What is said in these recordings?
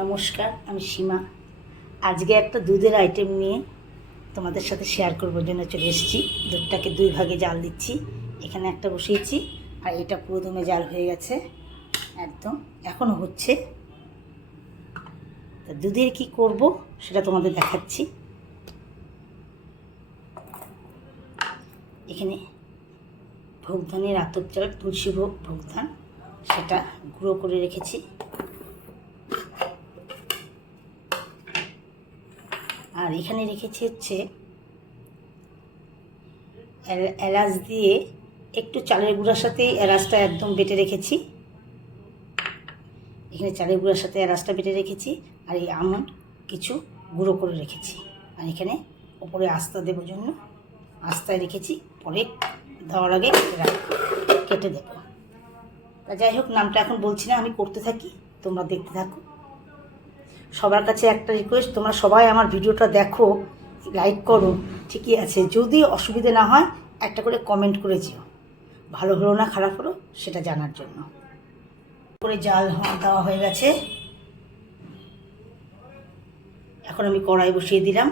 নমস্কার, আমি সীমা। আজকে একটা দুধের আইটেম নিয়ে তোমাদের সাথে শেয়ার করবার জন্য চলে এসেছি। দুধটাকে দুই ভাগে জাল দিচ্ছি। এখানে একটা বসিয়েছি, আর এটা পুরো দমে জাল হয়ে গেছে। একদম। এখনও হচ্ছে। তা দুধের কি করব সেটা তোমাদের দেখাচ্ছি। এখানে ভোগধানের আতপ চাল, তুলসী ভোগ ভোগধান সেটা গুঁড়ো করে রেখেছি আর এখানে রেখেছি হচ্ছে এলাচ দিয়ে একটু চালের গুঁড়ার সাথে এলাচটা একদম বেটে রেখেছি। এখানে চালের গুঁড়ার সাথে এলাচটা বেটে রেখেছি আর এই আমন্ড কিছু গুঁড়ো করে রেখেছি। আর এখানে ওপরে আস্তা দেবো জন্য। আস্তায় রেখেছি, পরে দেওয়ার আগে কেটে দেবো। তা যাই হোক, নামটা এখন বলছি না, আমি করতে থাকি, তোমরা দেখতে থাকো। সবার কাছে একটা রিকোয়েস্ট তোমরা সবাই আমার ভিডিওটা দেখো লাইক করো, ঠিকই আছে। যদি অসুবিধে না হয়, একটা করে কমেন্ট করে যেও। ভালো হলো না খারাপ হলো, সেটা জানার জন্য। করে জাল দেওয়া হয়ে গেছে। এখন আমি কড়াই বসিয়ে দিলাম।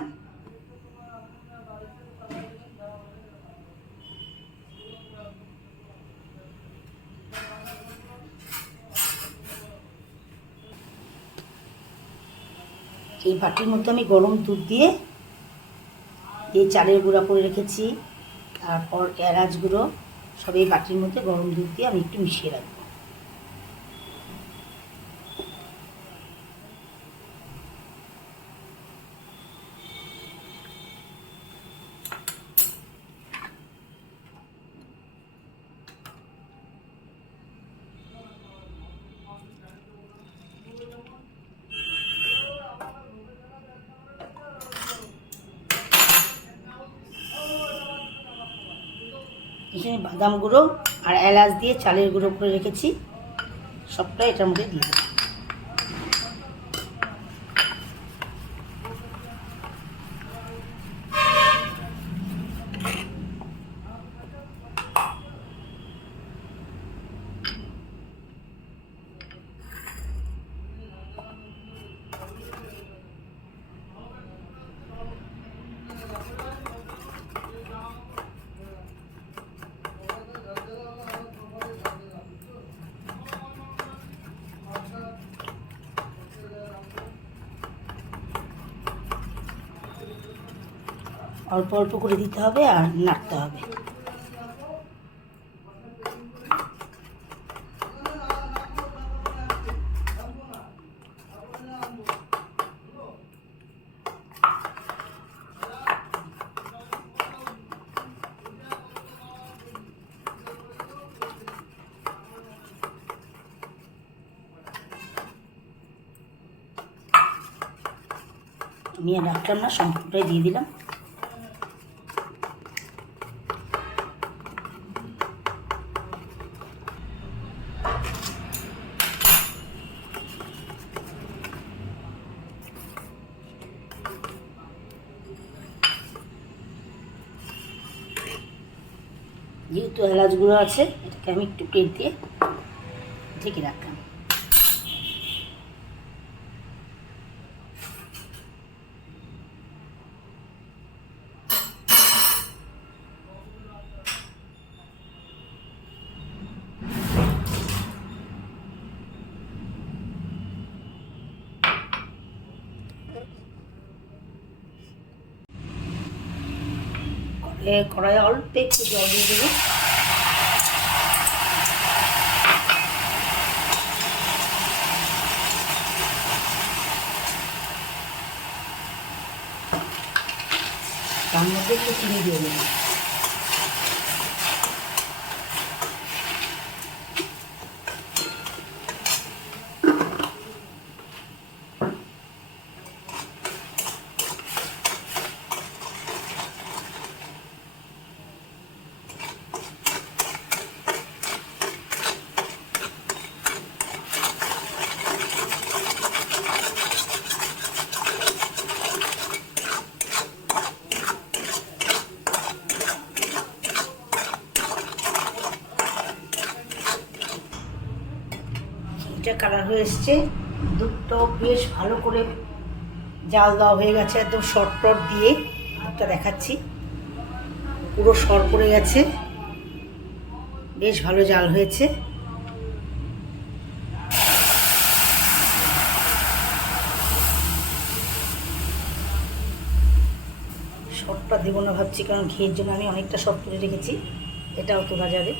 এই বাটির মধ্যে আমি গরম দুধ দিয়ে এই চালের গুঁড়া করে রেখেছি, তারপর এলাচ গুঁড়ো, সব এই বাটির মধ্যে গরম দুধ দিয়ে আমি একটু মিশিয়ে রাখব। এখানে বাদাম গুঁড়ো আর এলাচ দিয়ে চালের গুঁড়ো করে রেখেছি। সবটাই এটার মধ্যে দিয়ে দেবো। অল্প অল্প করে দিতে হবে আর নাড়তে হবে। আর রাখলাম না সম্পূর্ণটাই দিয়ে দিলাম যেহেতু এলাচ গুঁড়ো আছে, এটাকে আমি একটু পেট দিয়ে ঢেকে রাখলাম। এ কড়াইয়ে অল্প একটু জল দিয়ে দেবো। তার মধ্যে একটু চিনি দিয়ে দেবো এটা কালার হয়ে এসছে। দুধটা বেশ ভালো করে জাল দেওয়া হয়ে গেছে একদম শর্ট টট দিয়ে। দুধটা দেখাচ্ছি। পুরো সর পড়ে গেছে। বেশ ভালো জাল হয়েছে। শর্টটা দেবো না ভাবছি, কারণ ঘিয়ের জন্য আমি অনেকটা শর্ট করে রেখেছি। এটাও তোলা যাবে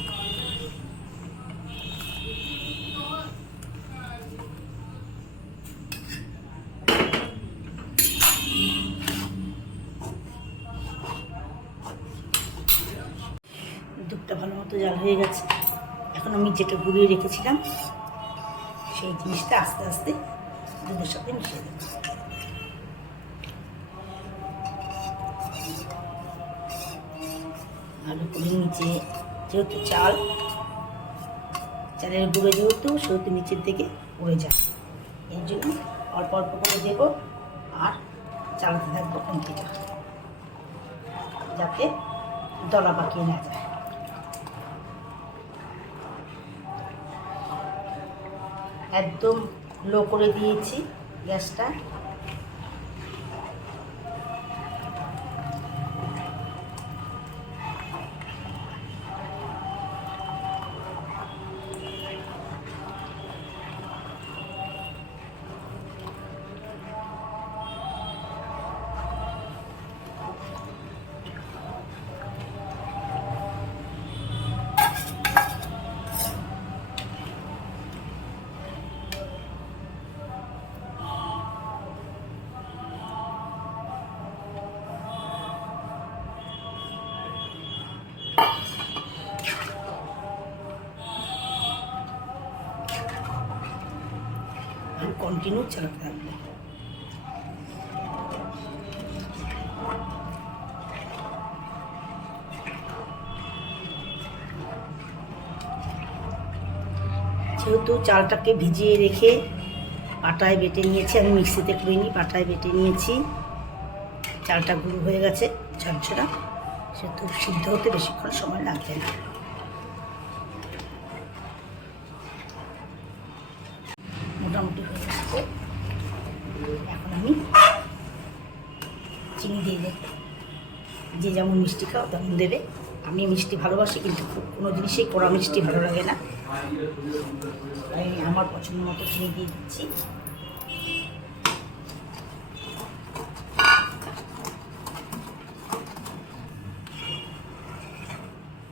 দুধটা ভালো মতো জাল হয়ে গেছে গুলিয়ে রেখেছিলাম। সেই জিনিসটা আস্তে আস্তে দুধের সাথে মিশিয়ে দেবো ভালো করে নিচে যেহেতু চাল, চালের গুঁড়ো যেহেতু, সেহেতু নিচের দিকে পড়ে যায়। এর জন্য অল্প অল্প করে দেবো আর চালাতে থাকব কন্টিনিউ যাতে দলা পাকিয়ে না যায়। একদম লো করে দিয়েছি গ্যাসটা। আমি কন্টিনিউ চালাতে থাকব যেহেতু চালটাকে ভিজিয়ে রেখে পাটায় বেটে নিয়েছি, আমি মিক্সিতে করে নিই, পাটায় বেটে নিয়েছি। চালটা গুঁড়ো হয়ে গেছে, ঝরঝরা। সেহেতু সিদ্ধ হতে বেশিক্ষণ সময় লাগবে না। যে যেমন মিষ্টি খাও তেমন দেবে। আমি মিষ্টি ভালোবাসি কিন্তু কোনো জিনিসেই কড়া মিষ্টি ভালো লাগে না। তাই আমি আমার পছন্দ মতো চিনি দিয়ে দিচ্ছি।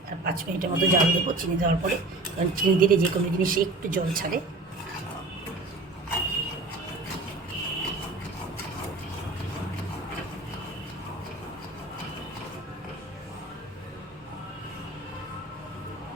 আর পাঁচ মিনিটের মতো জল দেবো চিনি দেওয়ার পরে। কারণ চিনি দিলে যে কোনো জিনিসে একটু জল ছাড়ে।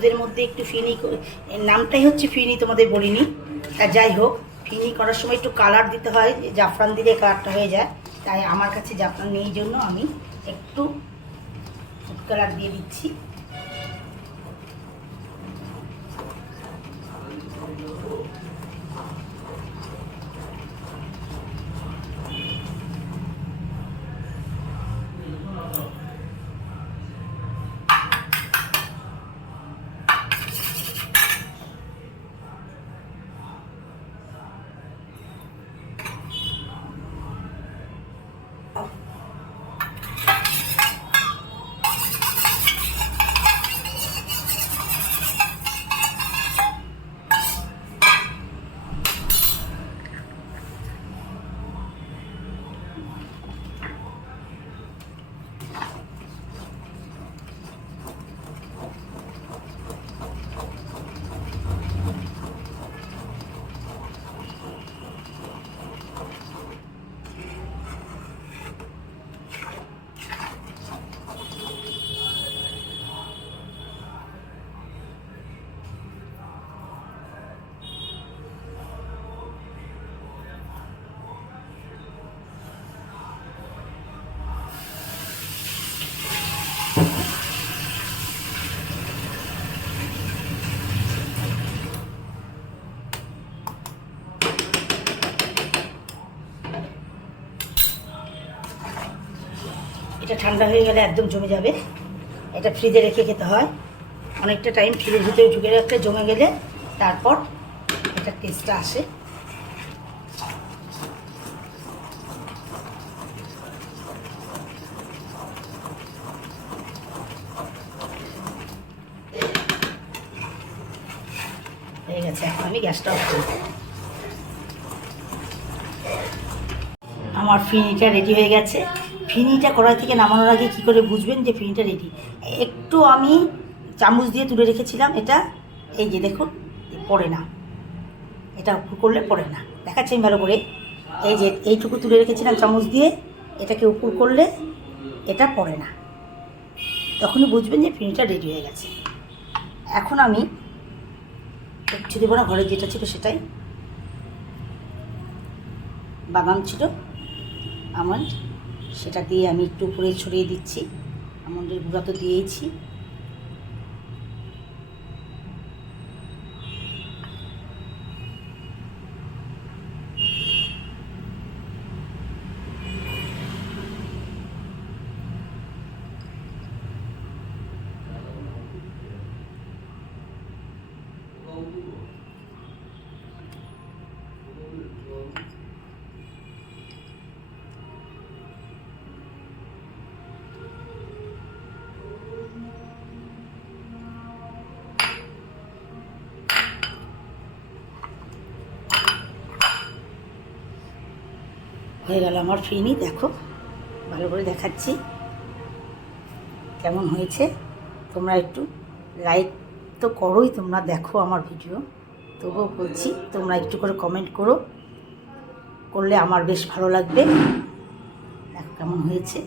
দুধের মধ্যে একটু ফিনি নামটাই হচ্ছে ফিনি তোমাদের বলিনি। যাই হোক, ফিনি করার সময় একটু কালার দিতে হয় জাফরান দিলে কালারটা হয়ে যায়। তাই আমার কাছে জাফরান নেই জন্য আমি একটু ফুড কালার দিয়ে দিচ্ছি। এটা ঠান্ডা হয়ে গেলে একদম জমে যাবে। এটা ফ্রিজে রেখে খেতে হয়। অনেকটা টাইম ফ্রিজের ভিতরে ঢুকে রাখলে জমে গেলে তারপর এটা টেস্টটা আসে। হয়ে গেছে, এখন আমি গ্যাসটা অফ আমার ফিনিটা রেডি হয়ে গেছে। ফিনিটা কড়াই থেকে নামানোর আগে কী করে বুঝবেন যে ফিনিটা রেডি একটু আমি চামচ দিয়ে তুলে রেখেছিলাম এটা। এই যে দেখুন পড়ে না। এটা করলে পড়ে না। দেখাচ্ছি আমি ভালো করে। এই যে এইটুকু তুলে রেখেছিলাম চামচ দিয়ে, এটাকে উপর করলে এটা পড়ে না। তখনই বুঝবেন যে ফিনিটা রেডি হয়ে গেছে। এখন আমি কিচ্ছু দেবো না, ঘরে যেটা ছিল সেটাই। বাদাম ছিল, আমন্ড সেটা দিয়ে আমি একটু উপরে ছড়িয়ে দিচ্ছি। আমন্ডের গুঁড়া তো দিয়েইছি। হয়ে গেল আমার ফিনি দেখো। ভালো করে দেখাচ্ছি কেমন হয়েছে। তোমরা একটু লাইক তো করোই, তোমরা দেখো আমার ভিডিও তবুও বলছি, তোমরা একটু করে কমেন্ট করো। করলে আমার বেশ ভালো লাগবে। দেখো কেমন হয়েছে।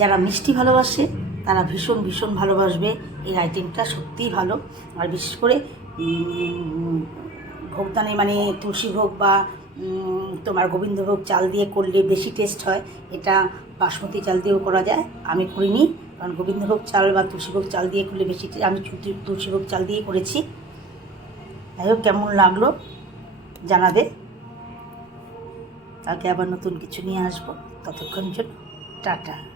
যারা মিষ্টি ভালোবাসে, তারা ভীষণ ভীষণ ভালোবাসবে। এই আইটেমটা সত্যিই ভালো। আর বিশেষ করে ভোগদানে মানে তুলসী ভোগ বা তোমার গোবিন্দভোগ চাল দিয়ে করলে বেশি টেস্ট হয়। এটা বাসমতি চাল দিয়েও করা যায়। আমি করিনি, কারণ গোবিন্দভোগ চাল বা তুলসীভোগ চাল দিয়ে করলে বেশি আমি তুলসীভোগ চাল দিয়ে করেছি। যাই হোক, কেমন লাগল জানাবে। তাকে আবার নতুন কিছু নিয়ে আসব। ততক্ষণ জন্য টাটা।